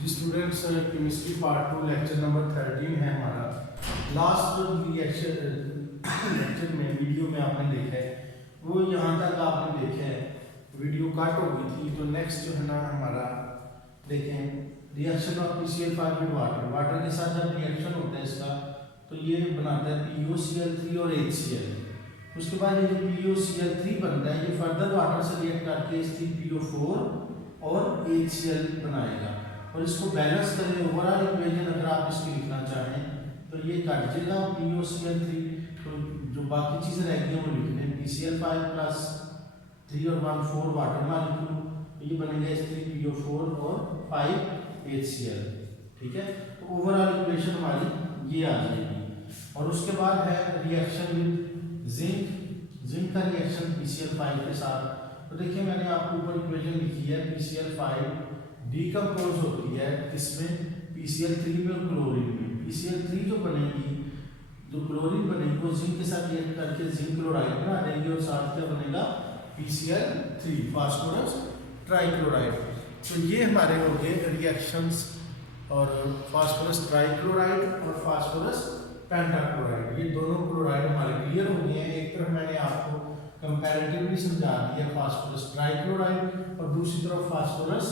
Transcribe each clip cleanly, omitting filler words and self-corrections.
जी students, chemistry part 2 lecture number 13 है हमारा। Last lecture में वीडियो में आपने देखा है वो यहाँ तक आपने देखा है, वीडियो कट हो गई थी। तो नेक्स्ट जो है ना हमारा देखें reaction of PCl5 with water. Water के साथ जब रिएक्शन होता है इसका तो ये बनाता है POCl3 और HCl। उसके बाद ये जो POCl3 बनता है ये फर्दर वाटर से रिएक्ट करके C3PO4 और HCl बनाएगा और इसको बैलेंस करें। ओवरऑल इक्वेशन अगर आप इसकी लिखना चाहें तो ये कट जाएगा POCl3, तो जो बाकी चीज़ें रहेंगी वो लिख लें PCl5 प्लस 3 और 1 4 वाटर मालिक्यूल, ये बनेगा C3PO4 और 5 HCl। ठीक है, तो ओवरऑल इक्वेशन हमारी ये आ जाएगी। और उसके बाद है रिएक्शन विद जिंक का रिएक्शन PCl5 के साथ। तो देखिए मैंने आपको ऊपर इक्वेशन लिखी है PCl5 डिकम्पोज होती है किसमें, PCl3 में और क्लोरीन में। PCl3 जो बनेगी, जो क्लोरीन बनेगी वो जिंक के साथ रिएक्ट करके जिंक क्लोराइड बना देंगे और साथ क्या बनेगा PCl3 फास्फोरस ट्राइक्लोराइड। तो ये हमारे हो गए रिएक्शंस, और फास्फोरस ट्राइक्लोराइड और फास्फोरस पेंटाक्लोराइड, ये दोनों क्लोराइड हमारे क्लियर हो गए हैं। एक तरफ मैंने आपको कंपैरेटिवली समझा दिया फास्फोरस ट्राइक्लोराइड और दूसरी तरफ फास्फोरस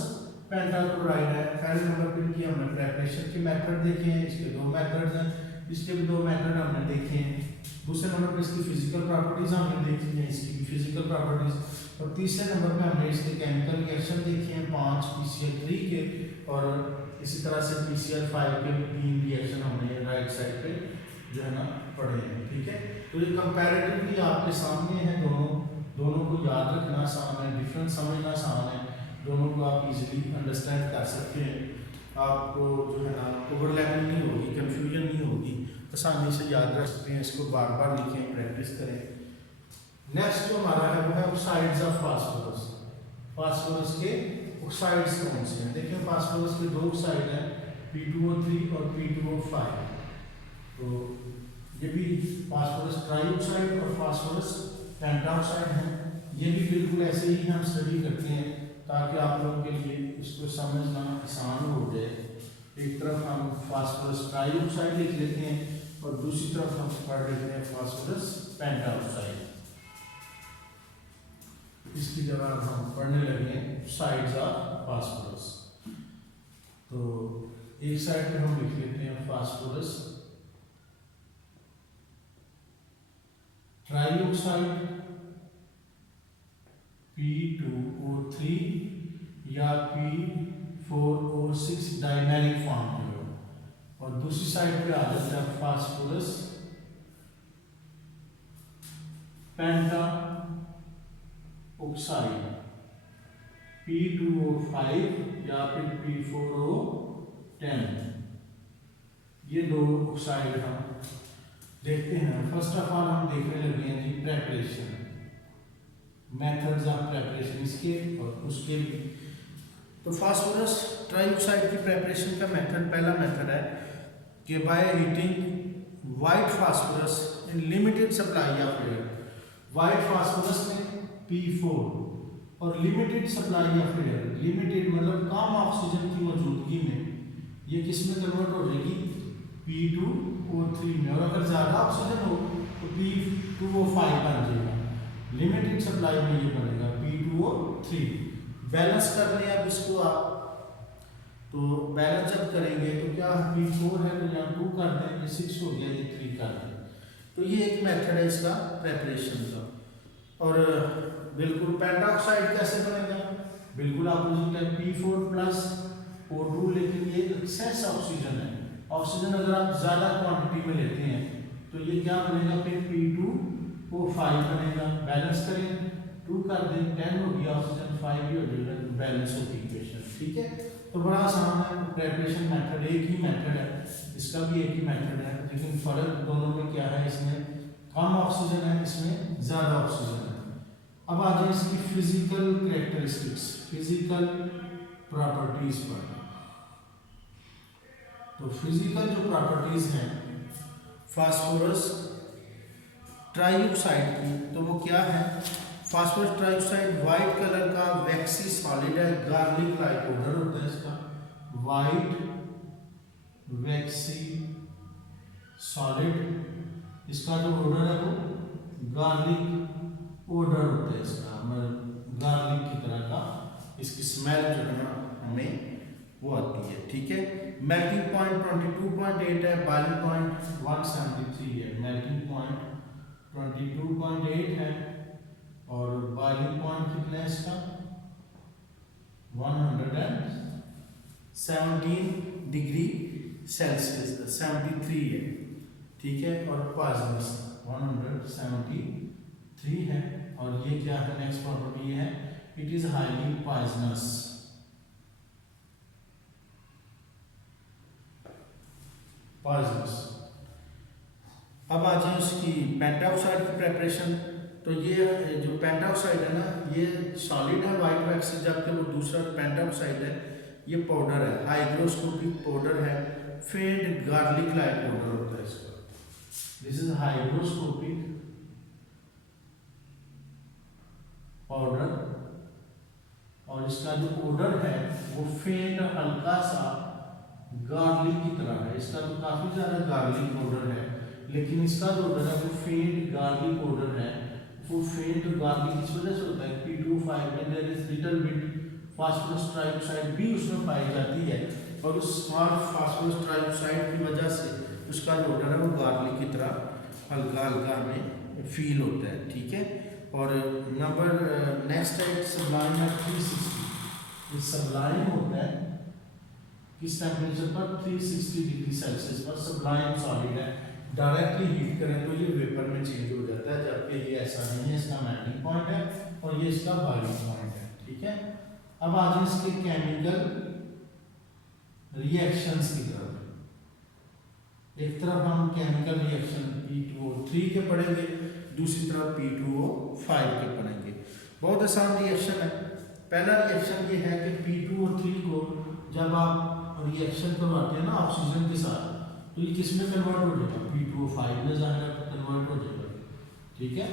पेंटाक्लोराइड है। पहले नंबर पर की हमने प्रेपरेशन के मेथड देखे हैं, इसके दो मेथड्स हैं, इसके भी दो मेथड हमने देखे हैं। दूसरे नंबर पर इसकी फिजिकल प्रॉपर्टीज हमने देखी हैं, इसकी भी फिजिकल प्रॉपर्टीज। और तीसरे नंबर पे हमने इसके केमिकल रिएक्शन देखे हैं 5 PCl3 के, और इसी तरह से PCl5 के 3 रिएक्शन हमने राइट साइड पे जो है ना पढ़े हैं। ठीक है, तो ये कंपैरेटिवली आपके सामने है, दोनों को याद रखना आसान है, डिफरेंस समझना आसान है, दोनों को आप इजीली अंडरस्टैंड कर सकते हैं। आपको जो है ना ओवरलैपिंग नहीं होगी, कंफ्यूजन नहीं होगी, आसानी से याद रख सकते हैं। इसको बार बार लिखें, प्रैक्टिस करें। नेक्स्ट जो हमारा है वो है ऑक्साइड्स ऑफ फास्फोरस। फास्फोरस के ऑक्साइड्स कौन से हैं? देखिए फास्फोरस के दो ऑक्साइड हैं, P2O3 और P2O5। तो ये भी फास्फोरस ट्राइऑक्साइड और फास्फोरस पेंटाऑक्साइड हैं। ये भी बिल्कुल ऐसे ही हम स्टडी करते हैं ताकि आप लोगों के लिए इसको समझना आसान हो जाए। एक तरफ हम फास्फोरस ट्राइऑक्साइड लिख लेते हैं और दूसरी तरफ हम पढ़ लेते हैं फास्फोरस पेंटाऑक्साइड। इसकी जगह हम पढ़ने लगे साइड्स ऑफ फास्फोरस। तो एक साइड पे हम लिख लेते हैं फास्फोरस ट्राइऑक्साइड P2O3 या P4O6 डाइमेरिक फॉर्म में हो, और दूसरी साइड पे आ जाता है फास्फोरस पेंटा ऑक्साइड P2O5 या फिर P4O10। ये दो ऑक्साइड हम देखते हैं। फर्स्ट ऑफ ऑल हम देखने लगे हैं जी प्रेपरेशन, मेथड्स ऑफ प्रेपरेशन इसके और उसके भी। तो फास्फोरस ट्राइऑक्साइड की प्रेपरेशन का मेथड, पहला मेथड है कि by heating white phosphorus in limited supply of air. White phosphorus में P4 और limited supply of air, limited मतलब कम ऑक्सीजन की मौजूदगी में ये किस में कन्वर्ट हो जाएगी P2O3 में, और अगर ज़्यादा ऑक्सीजन हो तो P2O5 बन जाएगा। लिमिटेड सप्लाई में ये बनेगा P2O3। बैलेंस कर लें अब इसको आप, तो बैलेंस जब करेंगे तो क्या P4 है तो यहाँ 2 कर दें, ये 6 हो गया, ये 3 कर दें। तो ये एक मेथड है इसका प्रेपरेशन का। और बिल्कुल पेंटाऑक्साइड कैसे बनेगा, बिल्कुल अपोजिट है, P4 प्लस O2, लेकिन ये एक्सेस ऑक्सीजन है। ऑक्सीजन अगर आप ज़्यादा क्वांटिटी में लेते हैं तो ये क्या बनेगा, फिर P2O5 बनेगा। बैलेंस करें, 2 कर दें, 10 हो गया ऑक्सीजन, 5 भी हो जाएगा, बैलेंस होगी इक्वेशन। ठीक है, तो बड़ा आसान है प्रेपरेशन मेथड, एक ही मेथड है, इसका भी एक ही मेथड है, लेकिन फ़र्क दोनों में क्या है, इसमें कम ऑक्सीजन है, इसमें ज़्यादा ऑक्सीजन है। अब आ जाए इसकी फिजिकल कैरेक्टरिस्टिक्स, फिजिकल प्रॉपर्टीज पर। तो फिजिकल जो प्रॉपर्टीज हैं फास्फोरस ट्राइऑक्साइड की, तो वो क्या है, फास्फोरस ट्राइऑक्साइड वाइट कलर का वैक्सी सॉलिड है, गार्लिक लाइक ऑर्डर होता है इसका, वाइट वैक्सी सॉलिड, इसका जो ऑर्डर है वो गार्लिक ऑर्डर होता है इसका, मतलब गार्लिक की तरह का इसकी स्मेल जो है ना हमें वो आती है। ठीक है, मेल्टिंग पॉइंट 22.8 है, बॉइलिंग पॉइंट 173 है। मेल्टिंग पॉइंट 22.8 है और बॉइलिंग पॉइंट कितना है इसका 117 डिग्री सेल्सियस 73 है। ठीक है, और पॉइजनस 173 है। और ये क्या है, नेक्स्ट प्रॉपर्टी है इट इज हाईली पॉइजनस। अब आ जाए उसकी पेंटाऑक्साइड की प्रेपरेशन। तो ये जो पेंटाऑक्साइड है ना ये सॉलिड है वाइट वैक्स, जबकि वो दूसरा पेंटाऑक्साइड है ये पाउडर है, हाइग्रोस्कोपिक पाउडर है, फेड गार्लिक लाइक पाउडर होता है इसका। दिस इज हाइग्रोस्कोपिक पाउडर और इसका जो पाउडर है वो फेड हल्का सा गार्लिक की तरह है। इसका तो काफी ज्यादा गार्लिक पाउडर है, लेकिन इसका जो पाउडर है वो फेड गार्लिक पाउडर है। वो फेड गार्लिक इस वजह से होता है P2O5 में there is little bit phosphorus trioxide भी उसमें पाई जाती है और उस स्मॉल फास्फोरस ट्राइऑक्साइड की वजह से उसका जो पाउडर है वो गार्लिक की तरह हल्का हल्का हमें फील होता है। ठीक है, और नंबर नेक्स्ट है सबलाइन है 360। ये सबलाइन होता है किस टेम्परेचर पर 360 डिग्री सेल्सियस पर सबलाइन सॉलिड है। डायरेक्टली हीट करें तो ये वेपर में चेंज हो जाता है, जबकि ये ऐसा नहीं है, इसका मेल्टिंग पॉइंट है और ये इसका बॉइलिंग पॉइंट है। ठीक है, अब आ जाए इसके केमिकल रिएक्शंस की तरफ। एक तरफ हम केमिकल रिएक्शन P2O3 के पढ़ेंगे, दूसरी तरफ P2O5 के पढ़ेंगे। बहुत आसान रिएक्शन है। पहला रिएक्शन ये है कि P2O3 को जब आप रिएक्शन करवाते हैं ना ऑक्सीजन के साथ तो ये किस में कन्वर्ट हो जाएगा, P2O5 में जाएगा तो कन्वर्ट हो जाएगा। ठीक है,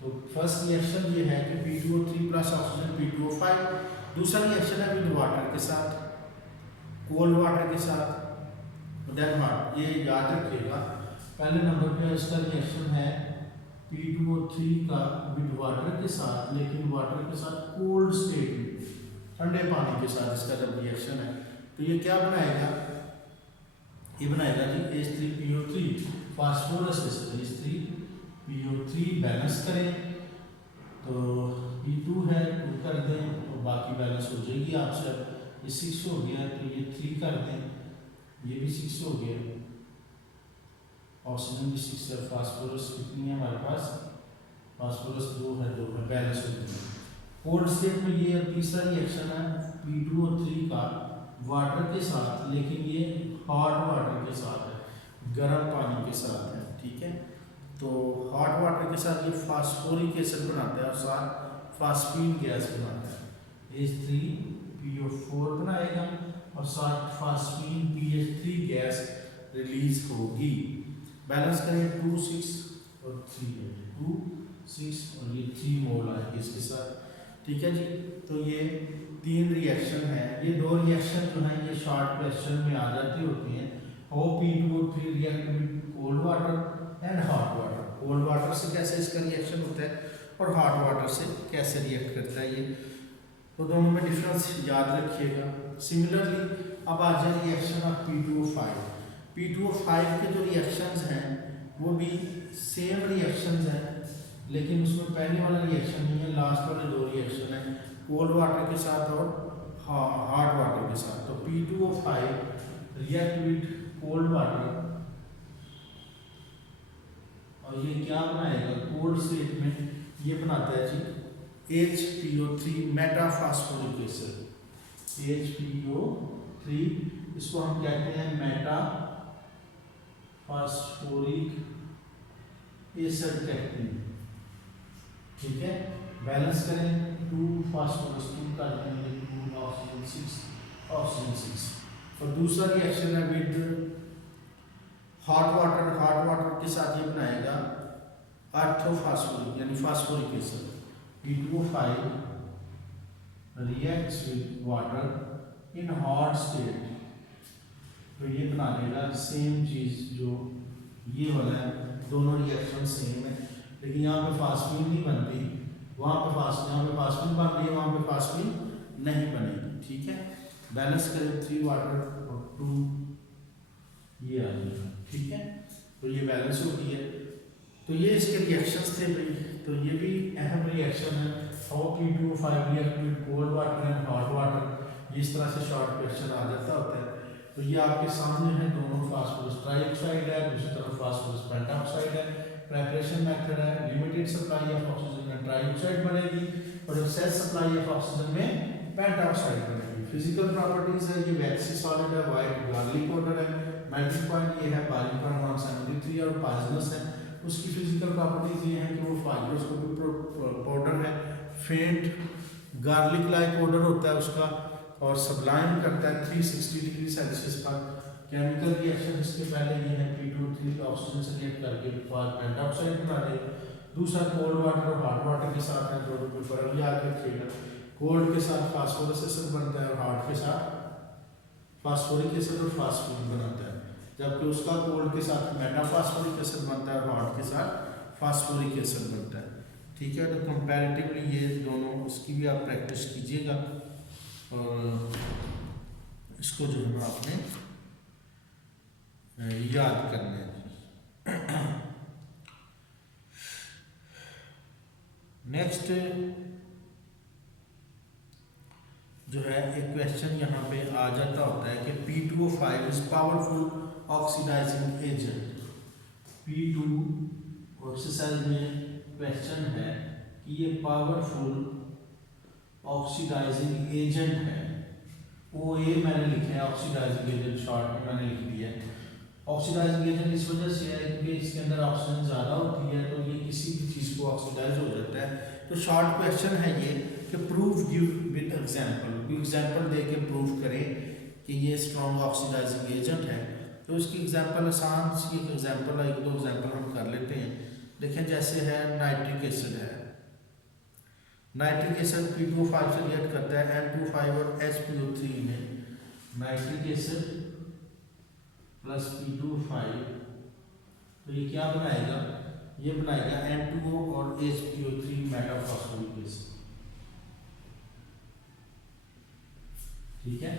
तो फर्स्ट रिएक्शन ये है कि P2O3 प्लस ऑक्सीजन P2O5। दूसरा रिएक्शन है विद वाटर के साथ, कोल्ड वाटर के साथ। देन व्हाट, ये याद रखिएगा पहले नंबर पे इसका रिएक्शन है P2O3 का विद वाटर के साथ, लेकिन वाटर के साथ कोल्ड स्टेट में ठंडे पानी के साथ इसका जब रिएक्शन है तो ये क्या बनाएगा, ये बनाएगा जी H3PO3 फास्फोरस के साथ H3PO3 बैलेंस करें तो P2 है 2 कर दें तो बाकी बैलेंस हो जाएगी आपसे। ये 6 हो गया तो ये 3 कर दें, ये भी 6 हो गया, ऑक्सीजन भी 6 है, फास्फोरस कितनी है हमारे पास, फास्फोरस 2 है, बैलेंस हो गया। कोल्ड स्टेट में ये तीसरा रिएक्शन है P2O3 का वाटर के साथ, लेकिन ये हॉट वाटर के साथ है, गर्म पानी के साथ है। ठीक है, तो हॉट वाटर के साथ ये फास्फोरिक एसिड बनाता है और साथ फास्फीन गैस बनाता है, H3PO4 बनाएगा और साथ फास्फीन PH3 गैस रिलीज होगी। बैलेंस करें 2 6 और 3 है, 2 6 और ये 3 मोल आएगी इसके साथ। ठीक है जी, तो ये 3 रिएक्शन है। ये 2 रिएक्शन जो है ये शॉर्ट क्वेश्चन में आ जाती होती हैं। How P2O3 react with cold water and hot water. Cold water से कैसे इसका रिएक्शन होता है और हॉट वाटर से कैसे रिएक्ट करता है, ये तो दोनों में डिफरेंस याद रखिएगा। सिमिलरली अब आ जाए रिएक्शन ऑफ P2O5। P2O5 के जो रिएक्शंस हैं वो भी सेम रिएक्शंस हैं, लेकिन उसमें पहले वाला रिएक्शन नहीं है, लास्ट वाले 2 रिएक्शन है कोल्ड वाटर के साथ और हॉट वाटर के साथ। तो P2O5 react with cold water और ये क्या बनाएगा कोल्ड स्टेट में, ये बनाता है जी HPO3 मेटाफॉस्फोरिक एसिड। HPO3 इसको हम कहते हैं मेटाफॉस्फोरिक एसिड कहते हैं। ठीक है, बैलेंस करें 2 फास्फोरस 2 कर देंगे, 2 ऑक्सीजन 6 और दूसरा रिएक्शन है with hot water. Hot water के साथ ये बनाएगा ऑर्थोफॉस्फोरिक यानी phosphoric acid. P2O5 reacts with water in hot state तो ये बना लेगा सेम चीज़ जो ये वाला है, दोनों रिएक्शन सेम है, लेकिन यहाँ पे फास्फीन नहीं बनती, वहाँ पे यहाँ पे फास्फीन बन रही है, वहाँ पे फास्फीन नहीं बनेगी। ठीक है, बैलेंस करें 3 वाटर और 2 ये आ जाएगा। ठीक है, तो ये बैलेंस हो गई है। तो ये इसके रिएक्शंस थे भाई, तो ये भी अहम रिएक्शन है। How P2O5 react with cold water and hot water, इस तरह से शॉर्ट क्वेश्चन आ जाता होता है। तो ये आपके सामने है, दोनों फास्फोरस ट्राइऑक्साइड है, दूसरी तरफ फास्फोरस पेंटॉक्साइड है। प्रेपरेशन मेथड है, लिमिटेड सप्लाई ऑफ ऑक्सीजन में ट्राइऑक्साइड बनेगी और एक्सेस सप्लाई ऑफ ऑक्सीजन में पेंटॉक्साइड बनेगी। फिजिकल प्रॉपर्टीज है, ये वैक्सी सॉलिड है, वाइट गार्लिक पाउडर है, मेल्टिंग पॉइंट ये है, बॉइलिंग पॉइंट 173 और पॉइजनस है। उसकी फिजिकल प्रॉपर्टीज ये हैं कि वो फाइब्रोस्कोपिक पाउडर है, फेंट गार्लिक लाइक ऑर्डर होता है उसका, और सबलाइम करता है 360 डिग्री सेल्सियस पर। केमिकल रिएक्शन इसके पहले ये है, P2O3 ऑक्सीजन से रिएक्ट करके पेंटॉक्साइड बना देगा। दूसरा कोल्ड वाटर और हॉट वाटर के साथ है, दोनों में फर्क याद रखिएगा। कोल्ड के साथ फास्फोरस एसिड बनता है और हॉट के साथ फास्फोरिक एसिड और फास्फोरिक बनाता है, जबकि उसका कोल्ड के साथ मेटाफास्फोरिक एसिड बनता है और हॉट के साथ फास्फोरिक एसिड बनता है। ठीक है, तो कंपैरेटिवली ये दोनों, उसकी भी आप प्रैक्टिस कीजिएगा और इसको जो है आपने याद करना है। नेक्स्ट जो है एक क्वेश्चन यहाँ पे आ जाता होता है कि P2O5 is powerful oxidising agent. P2 exercise में क्वेश्चन है कि ये पावरफुल ऑक्सीडाइजिंग एजेंट है। OA मैंने लिखा है, ऑक्सीडाइजिंग एजेंट शॉर्ट में मैंने लिख दिया है। ऑक्सीडाइजिंग एजेंट इस वजह से है क्योंकि इसके अंदर ऑक्सीजन ज़्यादा होती है, तो ये किसी भी चीज़ को ऑक्सीडाइज हो जाता है। तो शॉर्ट क्वेश्चन है ये कि prove give with example, example दे के प्रूव करें कि ये स्ट्रॉन्ग ऑक्सीडाइजिंग एजेंट है। तो इसकी एग्जांपल आसान सी एक एग्जांपल है, एक दो एग्जांपल हम कर लेते हैं। देखें, जैसे है नाइट्रिक एसिड है, नाइट्रिक एसिड P2O5 से रिएक्ट करता है N2O5 और HPO3 में। नाइट्रिक एसिड प्लस P2O5, तो ये क्या बनाएगा, ये बनाएगा N2O और HPO3 मेटाफॉस्फोरिक एसिड। ठीक है,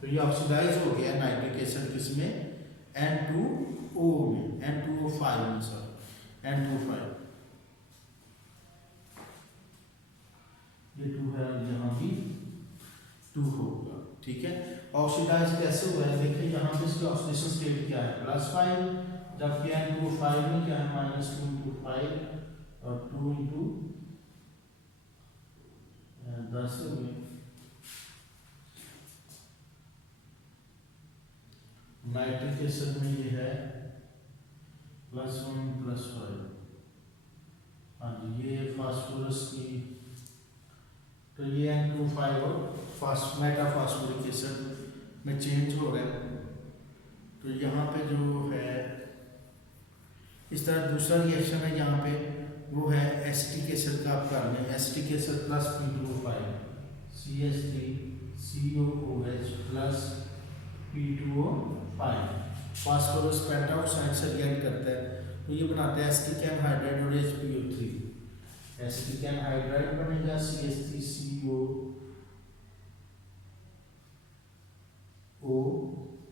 तो ये ऑक्सीडाइज हो गया नाइट्रिक एसिड किसमें, N2O में, N2O5 में, सॉरी N2O5, ये 2 है, यहाँ भी 2 होगा। ठीक है, ऑक्सीडाइज कैसे हुआ है, देखिए यहाँ पे इसकी ऑक्सीडेशन स्टेट क्या है, +5, जबकि N2O5 में क्या है, -2 into 5 और 2 into 10 में। नाइट्रिक एसिड में ये है +1 +5, हाँ जी, ये फास्फोरस की, तो ये N2O5 और मेटाफॉस्फोरिक एसिड में चेंज हो रहा है। तो यहाँ पे जो है इस तरह दूसरा रिएक्शन है, यहाँ पे वो है एसिटिक एसिड का आप कर लें, acetic acid plus P2O5 CH3COOH plus P2O5 phosphorus pentoxide से रिएक्ट करता है, तो ये बनाता है एसिटिक एनहाइड्राइड और HPO3। एसिटिक एनहाइड्राइड बनेगा CH3COO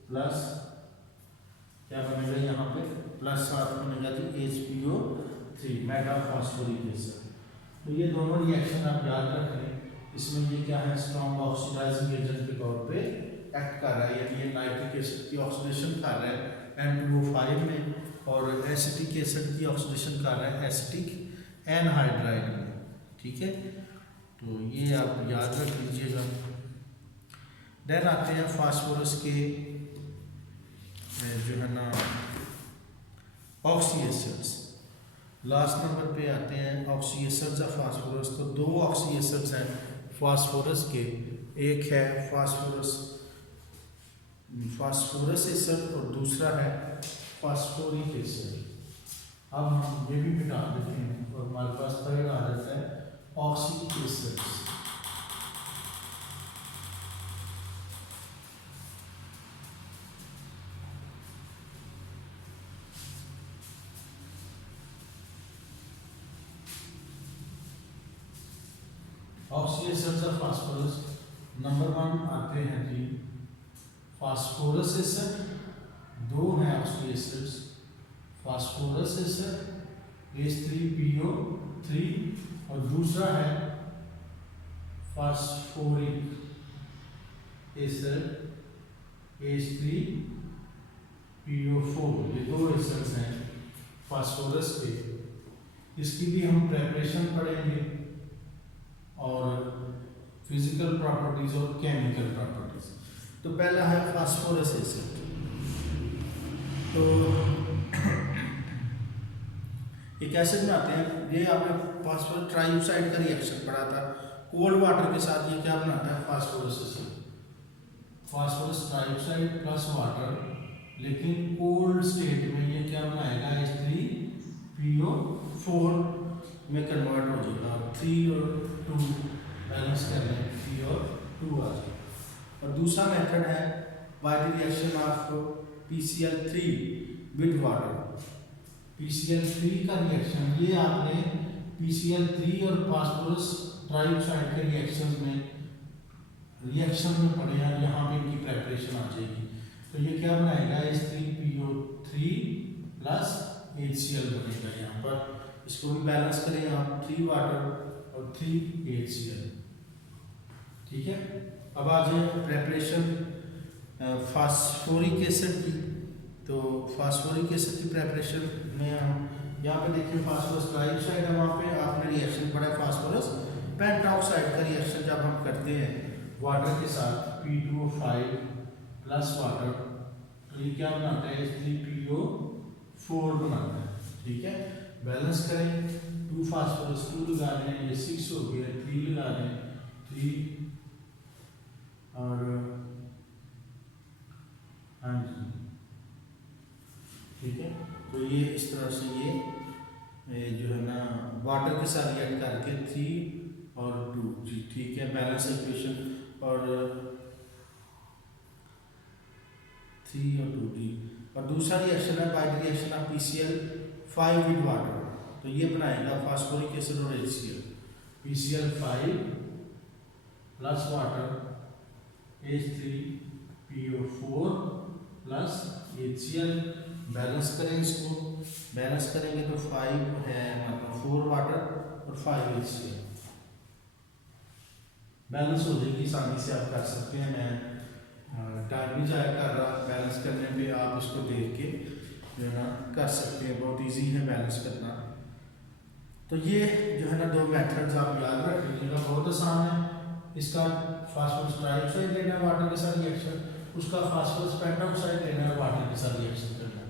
प्लस क्या बनेगा यहाँ पे, प्लस साथ बनेगा जी HPO3 मेटाफॉस्फोरिक एसिड। तो ये दोनों रिएक्शन आप याद रख लें, इसमें ये क्या है, स्ट्रॉन्ग ऑक्सीडाइजिंग एजेंट के तौर पे एक्ट कर रहा है, यानी ये नाइट्रिक एसिड की ऑक्सीडेशन कर रहा है N2O5 में और एसिटिक एसिड की ऑक्सीडेशन कर रहा है एसिटिक एनहाइड्राइड में। ठीक है, तो ये आप याद रख लीजिएगा। देन आते हैं फास्फोरस के जो है ना ऑक्सी एसिड्स, लास्ट नंबर पे आते हैं ऑक्सी एसिड्स ऑफ फास्फोरस। तो 2 ऑक्सी एसिड्स हैं फास्फोरस के, एक है फास्फोरस एसिड और दूसरा है फास्फोरिक एसिड। अब हम ये भी मिटा देते हैं और हमारे पास थर्ड आ जाता है oxy acids. Oxidations of phosphorus. Number 1 आते हैं जी फास्फोरस एसिड, दो हैं ऑक्सीडेशंस, फास्फोरस एसिड H3PO3 और दूसरा है फास्फोरिक एसिड H3PO4। ये दो एसिड्स हैं फास्फोरस के। इसकी भी हम प्रेपरेशन पढ़ेंगे और फिजिकल प्रॉपर्टीज और केमिकल प्रॉपर्टीज। तो पहला है फास्फोरस एसिड। तो एक एसिड में आते हैं, ये आपने फास्फोरस ट्राइऑक्साइड का रिएक्शन पढ़ा था कोल्ड वाटर के साथ। ये क्या बनाता है phosphorus acid, phosphorus trioxide plus water, लेकिन कोल्ड स्टेट में ये क्या बनाएगा H3PO4 में कन्वर्ट हो जाएगा। 3 और 2 बैलेंस कर लें, 3 और 2 आ जाए। और दूसरा मेथड है by the reaction of PCl3 with water. PCl3 का रिएक्शन, ये आपने PCl3 और फास्फोरस ट्राइऑक्साइड के रिएक्शन में पढ़े हैं, यहाँ पे इनकी प्रेपरेशन आ जाएगी। तो ये क्या बनाएगा H3PO3 प्लस HCl बनेगा यहाँ पर। इसको भी बैलेंस करें आप, 3 वाटर और 3 HCl। ठीक है, अब आ जाए प्रेपरेशन फास्फोरिक एसिड की। तो फास्फोरिक एसिड की प्रेपरेशन में हम यहाँ पे देखिए फास्फोरस ट्राइऑक्साइड है, वहाँ पे आपने रिएक्शन पढ़ा है फास्फोरस पेंटॉक्साइड का रिएक्शन जब हम करते हैं वाटर के साथ P2O5 प्लस वाटर, तो ये क्या बनाता है H3PO4 बनाता है। ठीक है, बैलेंस करें, 2 फास्फोरस 2 लगा दें, ये 6 हो गया, 3 लगा दें 3 और हाँ जी ठीक है। तो ये इस तरह से ये जो है ना वाटर के साथ रिएक्ट करके 3 और 2 जी ठीक है, बैलेंस इक्वेशन। और 3 और 2 जी। और दूसरा रिएक्शन है by the reaction of PCl5 with water. तो ये बनाएगा फास्फोरिक एसिड और HCl, PCl5 plus water H3PO4 plus HCl। Balance करें इसको, बैलेंस करेंगे तो 5 है मतलब 4 वाटर और 5 HCl बैलेंस हो जाएगी। आसानी से आप कर सकते हैं, मैं टाइम भी जाया कर रहा बैलेंस करने पे, आप इसको देख के जो है ना कर सकते हैं, बहुत इजी है बैलेंस करना। तो ये जो है ना 2 मेथड्स आप याद रख लीजिएगा, बहुत आसान है। इसका फास्फोरस ट्राइऑक्साइड लेना है वाटर के साथ रिएक्शन, उसका फास्फोरस पेंटॉक्साइड लेना है वाटर के साथ रिएक्शन करना है।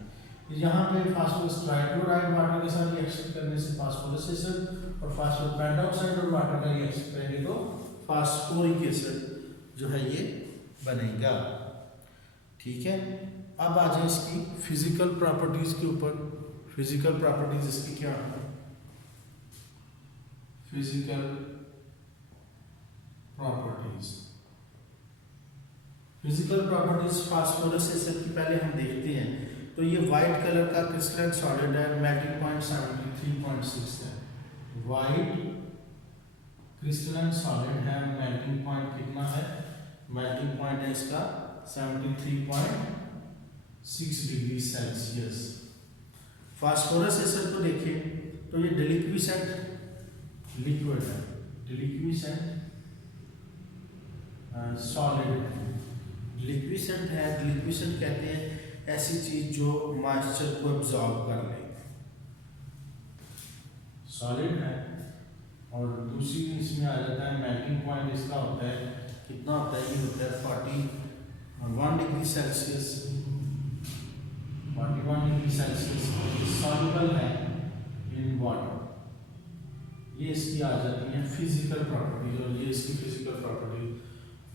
यहाँ पे फास्फोरस ट्राइक्लोराइड वाटर के साथ रिएक्शन करने से फास्फोरस एसिड, और फास्फोरस पेंटॉक्साइड और वाटर का रिएक्शन करेंगे तो फास्फोरिक एसिड जो है ये बनेगा। ठीक है, अब आ जाए इसकी फिजिकल प्रॉपर्टीज के ऊपर। फिजिकल प्रॉपर्टीज इसकी क्या है? Physical properties, physical properties phosphorus acid की पहले हम देखते हैं। तो ये वाइट कलर का क्रिस्टलाइन सॉलिड है, मेल्टिंग पॉइंट 73.6 है। वाइट क्रिस्टलाइन सॉलिड है, मेल्टिंग पॉइंट कितना है? मेल्टिंग पॉइंट है इसका 73.6 डिग्री सेल्सियस। फास्फोरस एसिड को देखिए तो ये डिलिक्विसेंट लिक्विड है, डिलिक्विसेंट सॉलिड है। डिलिक्विसेंट है, डिलिक्विसेंट कहते हैं ऐसी चीज जो मॉइस्चर को एब्जॉर्ब कर ले। सॉलिड है, और दूसरी इसमें आ जाता है मेल्टिंग पॉइंट इसका होता है कितना होता है? ये होता है 41 degree Celsius, 41 degree Celsius. Soluble है इन वाटर। ये इसकी आ जाती है फिजिकल प्रॉपर्टीज, और ये इसकी फिजिकल प्रॉपर्टी।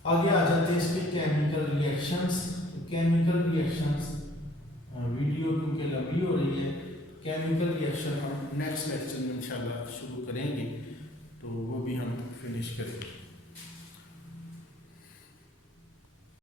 आगे आ जाते हैं इसके chemical reactions. Chemical reactions video क्योंकि लंबी हो रही है, केमिकल रिएक्शन हम नेक्स्ट लेक्चर में इंशाल्लाह शुरू करेंगे, तो वो भी हम फिनिश करेंगे।